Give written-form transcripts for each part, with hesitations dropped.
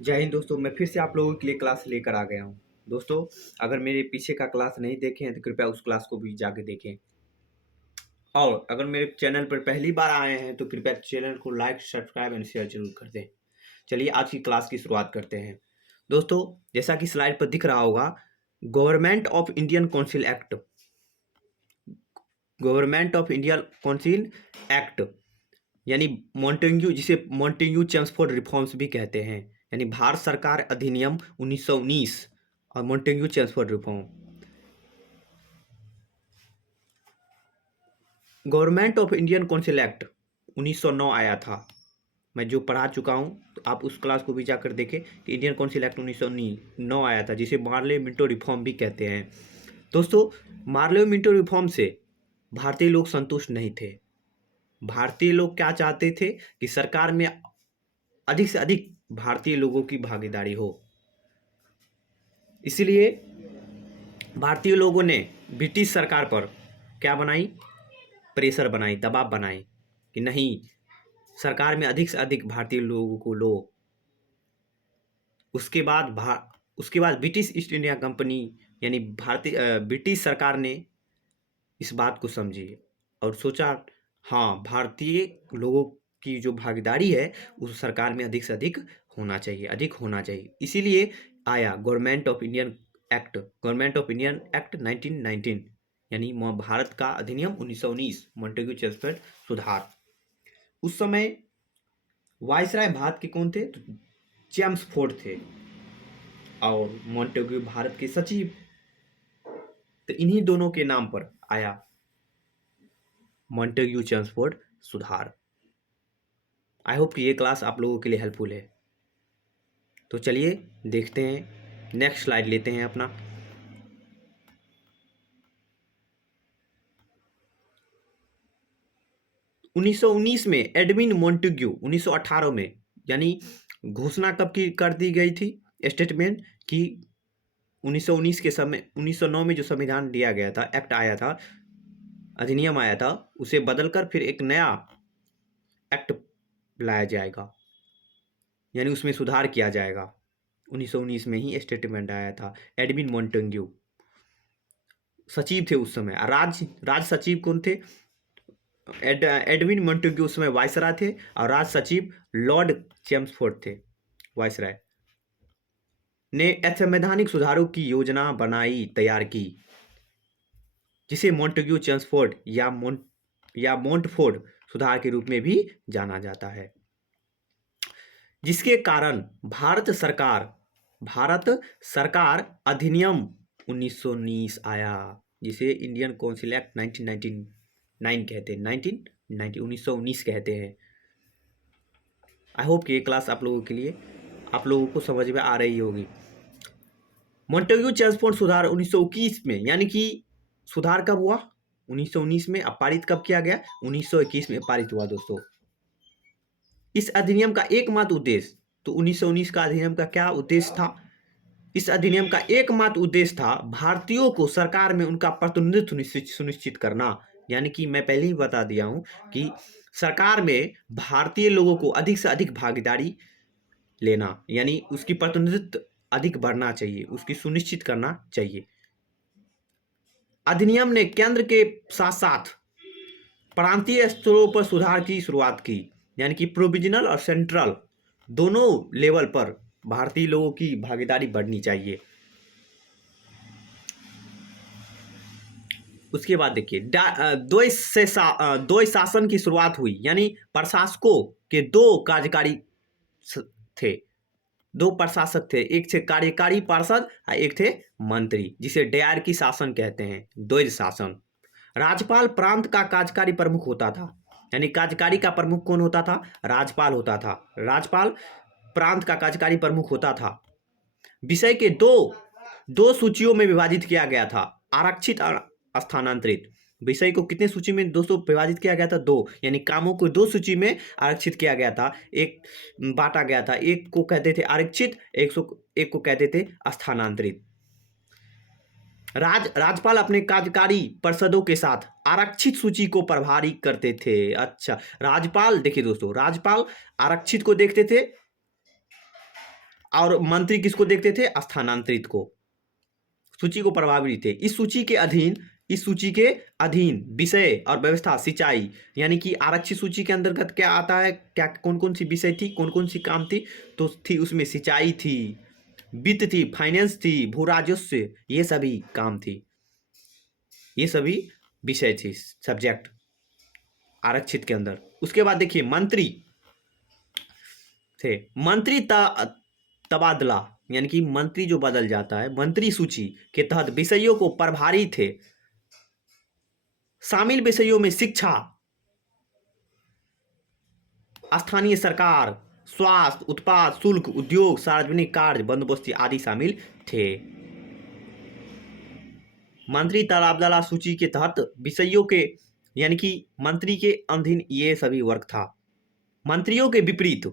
जय हिंद दोस्तों, मैं फिर से आप लोगों के लिए क्लास लेकर आ गया हूँ। दोस्तों, अगर मेरे पीछे का क्लास नहीं देखे हैं तो कृपया उस क्लास को भी जाके देखें। और अगर मेरे चैनल पर पहली बार आए हैं तो कृपया चैनल को लाइक, सब्सक्राइब एंड शेयर जरूर कर दें। चलिए आज की क्लास की शुरुआत करते हैं। दोस्तों, जैसा कि स्लाइड पर दिख रहा होगा, government of Indian council act, government of India council act यानी मॉन्टेग्यू, जिसे मॉन्टेग्यू चेम्सफोर्ड रिफॉर्म्स भी कहते हैं, यानी भारत सरकार अधिनियम 1919 और Montagu Chelmsford reform. Government of Indian council act 1909 आया था। मैं जो पढ़ा चुका हूँ तो आप उस क्लास को भी जाकर देखें कि इंडियन काउंसिल एक्ट 1909 आया था, जिसे मार्ले मिंटो रिफॉर्म भी कहते हैं। दोस्तों, मार्ले मिंटो रिफॉर्म से भारतीय लोग संतुष्ट नहीं थे। भारतीय लोग क्या चाहते थे कि सरकार में अधिक से अधिक भारतीय लोगों की भागीदारी हो। इसलिए भारतीय लोगों ने ब्रिटिश सरकार पर क्या बनाई, प्रेशर बनाई, दबाव बनाई कि नहीं, सरकार में अधिक से अधिक भारतीय लोगों को लो। उसके बाद ब्रिटिश ईस्ट इंडिया कंपनी यानी ब्रिटिश सरकार ने इस बात को समझी और सोचा, हाँ, भारतीय लोगों की जो भागीदारी है उस सरकार में अधिक से अधिक होना चाहिए, अधिक होना चाहिए। इसीलिए आया government of Indian act, government of Indian act 1919 यानी भारत का अधिनियम 1919, मॉन्टेग्यू चेम्सफोर्ड सुधार। उस समय वायसराय भारत के कौन थे? तो चेम्सफोर्ड थे और मॉन्टेग्यू भारत के सचिव। तो इन्हीं दोनों के नाम पर आया मॉन्टेग्यू चेम्सफोर्ड सुधार। आई होप कि ये क्लास आप लोगों के लिए हेल्पफुल है। तो चलिए देखते हैं, नेक्स्ट स्लाइड लेते हैं अपना। उन्नीस में एडविन मॉन्टेग्यू 1918 में, यानी घोषणा कब की कर दी गई थी, स्टेटमेंट की 1919 के समय 1909 में जो संविधान दिया गया था, एक्ट आया था, अधिनियम आया था, उसे बदलकर फिर एक नया एक्ट लाया जाएगा, यानी उसमें सुधार किया जाएगा। 1919 में ही स्टेटमेंट आया था। एडविन मॉन्टेग्यू सचिव थे उस समय। राज सचिव कौन थे? एडविन मॉन्टेग्यू उस समय वायसराय थे और राज सचिव लॉर्ड चेम्सफोर्ड थे। वायसराय ने असंवैधानिक सुधारों की योजना बनाई, तैयार की, जिसे मॉन्टेग्यू चेम्सफोर्ड या मोंटफोर्ड सुधार के रूप में भी जाना जाता है, जिसके कारण भारत सरकार अधिनियम 1919 आया, जिसे इंडियन काउंसिल एक्ट 1999 कहते हैं, 1919 कहते हैं। आई होप कि ये क्लास आप लोगों को समझ में आ रही होगी। मॉन्टेग्यू चेम्सफोर्ड सुधार 1921 में, यानी कि सुधार कब हुआ? 1919 में। अब पारित कब किया गया? 1921 में पारित हुआ। दोस्तों, इस अधिनियम का एकमात्र उद्देश्य, तो 1919 का अधिनियम का क्या उद्देश्य था? इस अधिनियम का एकमात्र उद्देश्य था भारतीयों को सरकार में उनका प्रतिनिधित्व सुनिश्चित करना। यानी कि मैं पहले ही बता दिया हूं कि सरकार में भारतीय लोगों को अधिक से अधिक भागीदारी लेना, यानी उसकी प्रतिनिधित्व अधिक बढ़ना चाहिए, उसकी सुनिश्चित करना चाहिए। अधिनियम ने केंद्र के साथ साथ प्रांतीय स्तरों पर सुधार की शुरुआत की, यानी कि प्रोविजनल और सेंट्रल दोनों लेवल पर भारतीय लोगों की भागीदारी बढ़नी चाहिए। उसके बाद देखिए, द्वैध शासन की शुरुआत हुई, यानी प्रशासकों के दो कार्यकारी थे, दो प्रशासक थे, एक थे कार्यकारी पार्षद और एक थे मंत्री, जिसे डयार्की शासन कहते हैं, द्वैध शासन। राज्यपाल प्रांत का कार्यकारी प्रमुख होता था, यानी कार्यकारी का प्रमुख कौन होता था? राज्यपाल होता था। राज्यपाल प्रांत का कार्यकारी प्रमुख होता था। विषय के दो सूचियों में विभाजित किया गया था, आरक्षित और स्थानांतरित। विषय को कितने सूची में दोस्तों विभाजित किया गया था? दो, यानी कामों को दो सूची में आरक्षित किया गया था, एक बांटा गया था, एक को कहते थे आरक्षित, एक को कहते थे स्थानांतरित। राज्यपाल अपने कार्यकारी परिषदों के साथ आरक्षित सूची को प्रभारी करते थे। अच्छा, राज्यपाल देखिए दोस्तों, राज्यपाल आरक्षित को देखते थे, और मंत्री किसको देखते थे? स्थानांतरित को, सूची को प्रभावी थे। इस सूची के अधीन विषय और व्यवस्था सिंचाई, यानी कि आरक्षित सूची के अंतर्गत क्या आता है, क्या कौन कौन सी विषय थी, कौन कौन सी काम थी, तो थी उसमें सिंचाई थी, वित्त थी, फाइनेंस थी, भू राजस्व, ये सभी काम थी, ये सभी विषय थी, सब्जेक्ट आरक्षित के अंदर। उसके बाद देखिए मंत्री थे, मंत्री तबादला, यानी कि मंत्री जो बदल जाता है, मंत्री सूची के तहत विषयों को प्रभारी थे। शामिल विषयों में शिक्षा, स्थानीय सरकार, स्वास्थ्य, उत्पाद शुल्क, उद्योग, सार्वजनिक कार्य, बंदोबस्ती आदि शामिल थे। मंत्री तबादला सूची के तहत विषयों के, यानी कि मंत्री के अधीन ये सभी वर्ग था। मंत्रियों के विपरीत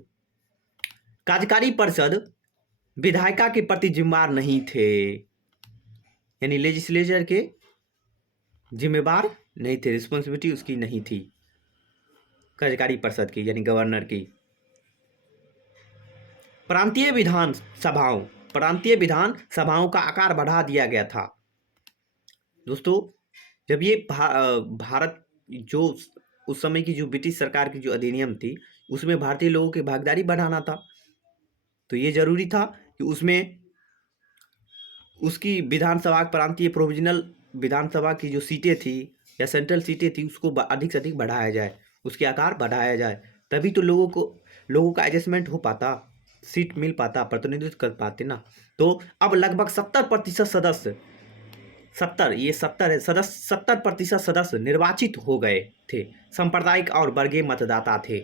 कार्यकारी परिषद विधायिका के प्रति जिम्मेदार नहीं थे, यानी लेजिस्लेचर के जिम्मेदार नहीं थे, रिस्पॉन्सिबिलिटी उसकी नहीं थी कार्यकारी परिषद की, यानी गवर्नर की। प्रांतीय विधान सभाओं का आकार बढ़ा दिया गया था। दोस्तों, जब ये भारत जो उस समय की जो ब्रिटिश सरकार की जो अधिनियम थी, उसमें भारतीय लोगों की भागीदारी बढ़ाना था, तो ये जरूरी था कि उसमें उसकी विधानसभा, प्रांतीय प्रोविजनल विधानसभा की जो सीटें थी या सेंट्रल सीटें थी, उसको अधिक से अधिक बढ़ाया जाए, उसके आकार बढ़ाया जाए, तभी तो लोगों का एडजस्टमेंट हो पाता, सीट मिल पाता, प्रतिनिधित्व कर पाते ना। तो अब लगभग 70% सदस्य, 70% सदस्य निर्वाचित हो गए थे, सांप्रदायिक और वर्गीय मतदाता थे।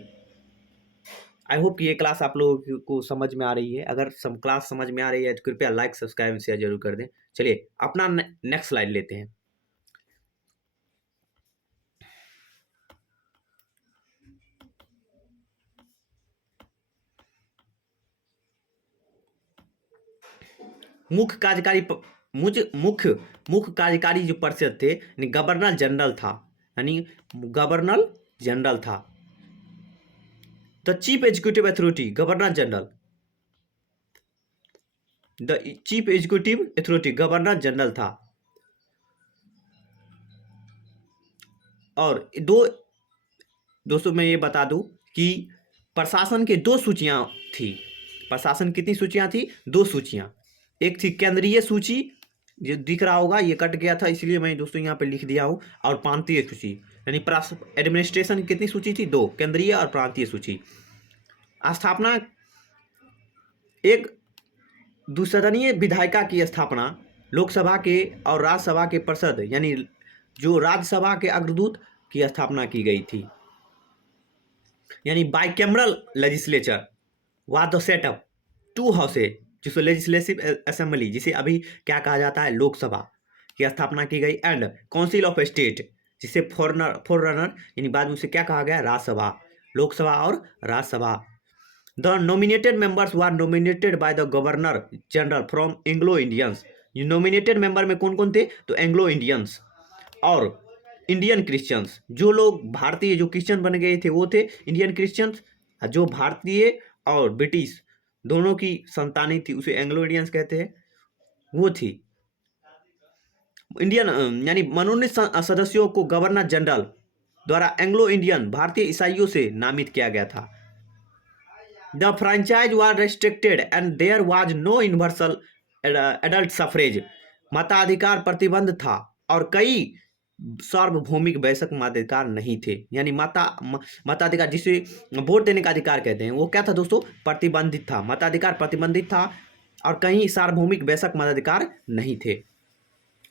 आई होप ये क्लास आप लोगों को समझ में आ रही है। अगर क्लास समझ में आ रही है तो कृपया लाइक, सब्सक्राइब एंड शेयर जरूर कर दें। चलिए अपना नेक्स्ट स्लाइड लेते हैं। मुख्य कार्यकारी जो परिषद थे, गवर्नर जनरल था, यानी गवर्नर जनरल था। The chief executive authority, governor general, the chief executive authority governor general था। और दोस्तों मैं ये बता दूं कि प्रशासन के 2 सूचियां थी। प्रशासन कितनी सूचियां थी? 2 सूचियां। एक थी केंद्रीय सूची, जो दिख रहा होगा, ये कट गया था इसलिए मैं दोस्तों यहाँ पे लिख दिया हूँ, और प्रांतीय सूची, यानी एडमिनिस्ट्रेशन की कितनी सूची थी? 2, केंद्रीय और प्रांतीय सूची। स्थापना, एक द्विसदनीय विधायिका की स्थापना, लोकसभा के और राज्यसभा के पार्षद, यानी जो राज्यसभा के अग्रदूत की स्थापना की गई थी, यानी bicameral legislature was the setup, 2 houses, जिसको लेजिस्लेटिव असेंबली, जिसे अभी क्या कहा जाता है, लोकसभा, की स्थापना की गई, एंड काउंसिल ऑफ स्टेट, जिसे फोररनर, यानी बाद में उसे क्या कहा गया, राज्यसभा, लोकसभा और Rajya Sabha. The nominated members were nominated by the governor general from Anglo Indians. Nominated member में कौन कौन थे? तो एंग्लो इंडियंस और इंडियन क्रिश्चियंस। जो लोग भारतीय, जो क्रिश्चियन बन गए थे, वो थे इंडियन क्रिश्चियंस। जो भारतीय और ब्रिटिश दोनों की संतानें थी, उसे एंग्लो इंडियंस कहते हैं, वो थी। इंडियन, यानी मनोनीत सदस्यों को गवर्नर जनरल द्वारा एंग्लो इंडियन, भारतीय ईसाइयों से नामित किया गया था। The franchise was restricted and there was no universal adult suffrage. मताधिकार प्रतिबंध था और कई सार्वभौमिक वयस्क मताधिकार नहीं थे, यानी मताधिकार, जिसे वोट देने का अधिकार कहते हैं, वो क्या था दोस्तों? प्रतिबंधित था, मताधिकार प्रतिबंधित था, और कहीं सार्वभौमिक वयस्क मताधिकार नहीं थे।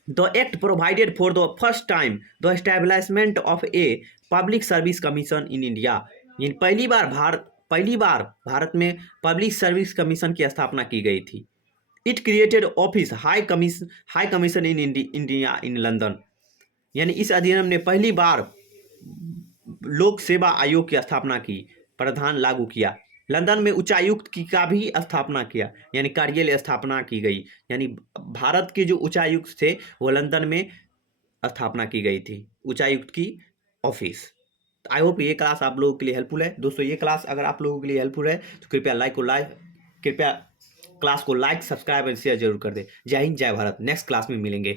The act provided for the first time the establishment of a public service commission in India. यानी पहली बार भारत में पब्लिक सर्विस कमीशन की स्थापना की गई थी। It created office high commission in India in London. यानी इस अधिनियम ने पहली बार लोक सेवा आयोग की स्थापना की, प्रावधान लागू किया। लंदन में उच्चायुक्त की का भी स्थापना किया, यानी कार्यालय स्थापना की गई, यानी भारत के जो उच्चायुक्त थे वो लंदन में स्थापना की गई थी, उच्चायुक्त की ऑफिस। आई होप ये क्लास आप लोगों के लिए हेल्पफुल है। दोस्तों ये क्लास अगर आप लोगों के लिए हेल्पफुल है तो कृपया क्लास को लाइक, सब्सक्राइब एंड शेयर जरूर कर दें। जय हिंद, जय भारत। नेक्स्ट क्लास में मिलेंगे।